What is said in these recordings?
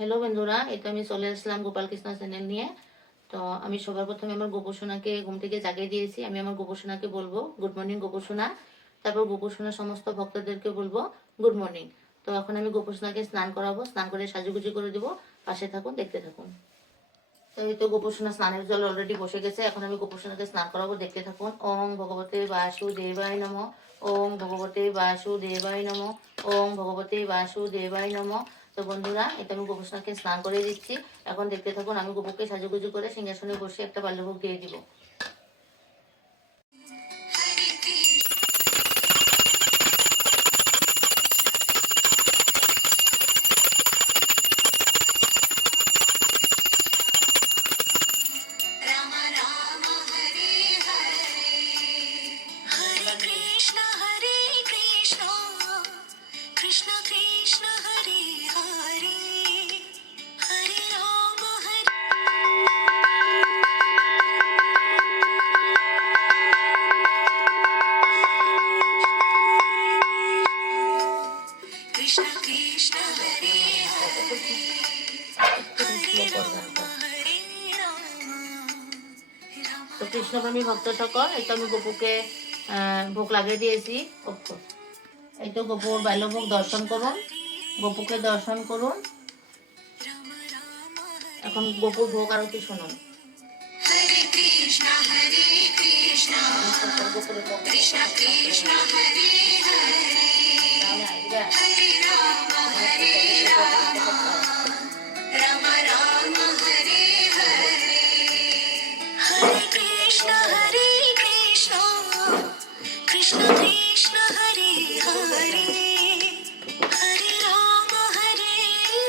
Hello বন্ধুরা, এটা আমি চলে আসলাম গোপাল কৃষ্ণ চ্যানেল নিয়ে। তো আমি সবার প্রথমে আমার গোপসোনাকে ঘুম থেকে জাগিয়ে দিয়েছি। আমি আমার গোপসোনাকে বলবো গুড মর্নিং গোপসোনা। তারপর গোপসোনা সমস্ত ভক্তদেরকে বলবো গুড মর্নিং। তো এখন আমি গোপসোনাকে স্নান করাবো, স্নান করে সাজুগুজি করে দেবো। পাশে থাকুন, দেখতে থাকুন। তো এই তো গোপসোনা স্নানের জল অলরেডি বসে গেছে। এখন আমি গোপসোনাকে স্নান করাবো, দেখতে থাকুন। ওং ভগবতে বাসুদেবায় নমঃ। ওং ভগবতে বাসুদেবায় নমঃ। ওং ভগবতে বাসুদেবায় নমঃ। তো বন্ধুরা, এটা আমি গোপসোনাকে স্নান করে দিচ্ছি। এখন দেখতে থাকুন, আমি গোপুকে সাজুগুজু করে সিংহাসনে বসে একটা বাল্যভোগ দিয়ে দিব। Krishna Krishna Hare Hare Hare Rama Hare Krishna Krishna Hare Hare Hare Rama Hare Rama তো কৃষ্ণপ্রেমী ভক্ত সকল, এই তো আমি গোপুকে ভোগ লাগিয়ে দিয়েছি। এই তো গোপুর বাল্যভোগ দর্শন করুন, গোপুকে দর্শন করুন। এখন গোপুর ভোগ আরতি শুনুন। Hare Krishna Krishna Krishna Hare Hare Hare Rama Hare Rama Rama Rama Hare Hare Hare Krishna Krishna Krishna Hare Hare Hare Rama Hare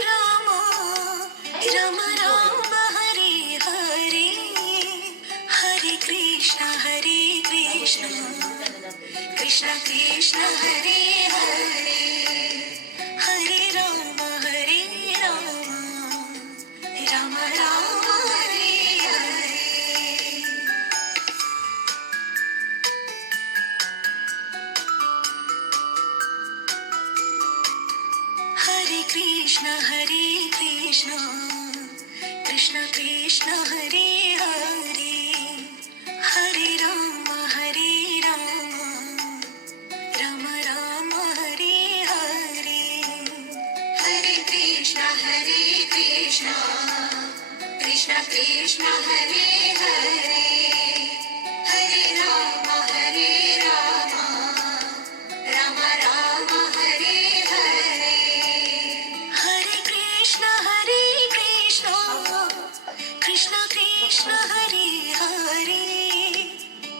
Rama Rama Rama Hare Hare Hare Krishna Krishna Krishna Hare Hare Hare Rama Hare Rama Rama Rama Hare Hare Hare Krishna Krishna Krishna Hare Hare Hare Rama Hare Rama Rama Rama Hare Hare Hare Krishna Krishna Krishna Hare Hare Hare Rama Hare Rama Rama Rama Hare Hare Hare Krishna Krishna Krishna Hare Hare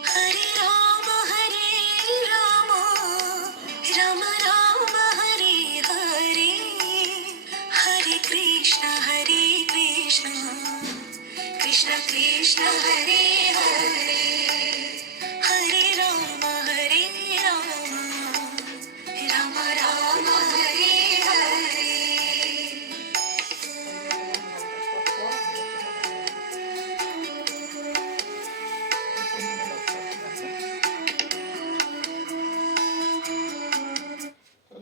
Hare Rama Hare Rama Rama Rama Hare Hare Hare Krishna Krishna Krishna Hare Hare Hare Rama Hare Rama Rama Rama Hare Hare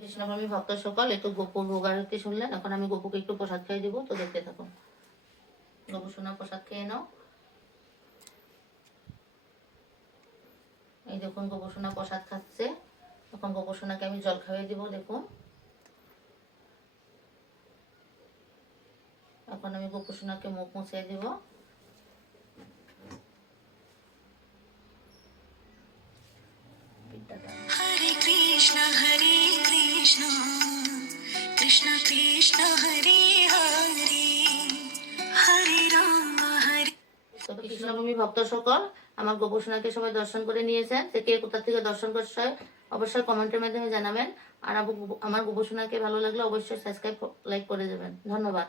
কৃষ্ণপ্রেমী ভক্ত সকল, একটু গোপুর ভোগ আরতি শুনলেন। এখন আমি গোপুকে একটু প্রসাদ খেয়ে দিব, তো দেখতে থাকুন। গোপু সোনা প্রসাদ খেয়ে নাও। এই দেখুন, গোপু সোনা প্রসাদ খাচ্ছে। এখন গোপু সোনাকে আমি জল খাইয়ে দিব, দেখুন। এখন আমি গোপু সোনাকে মুখ মুছিয়ে দিব। Hare Krishna Krishna Krishna Hare Hare Hare Rama Hare তো কৃষ্ণভূমি ভক্ত সকল, আমার গোপু সোনাকে সবাই দর্শন করে নিয়েছেন। তো কে কোথা থেকে দর্শন করছে অবশ্যই কমেন্টের মাধ্যমে জানাবেন। আর আমার গোপু সোনাকে ভালো লাগলে অবশ্যই সাবস্ক্রাইব লাইক করে দেবেন। ধন্যবাদ।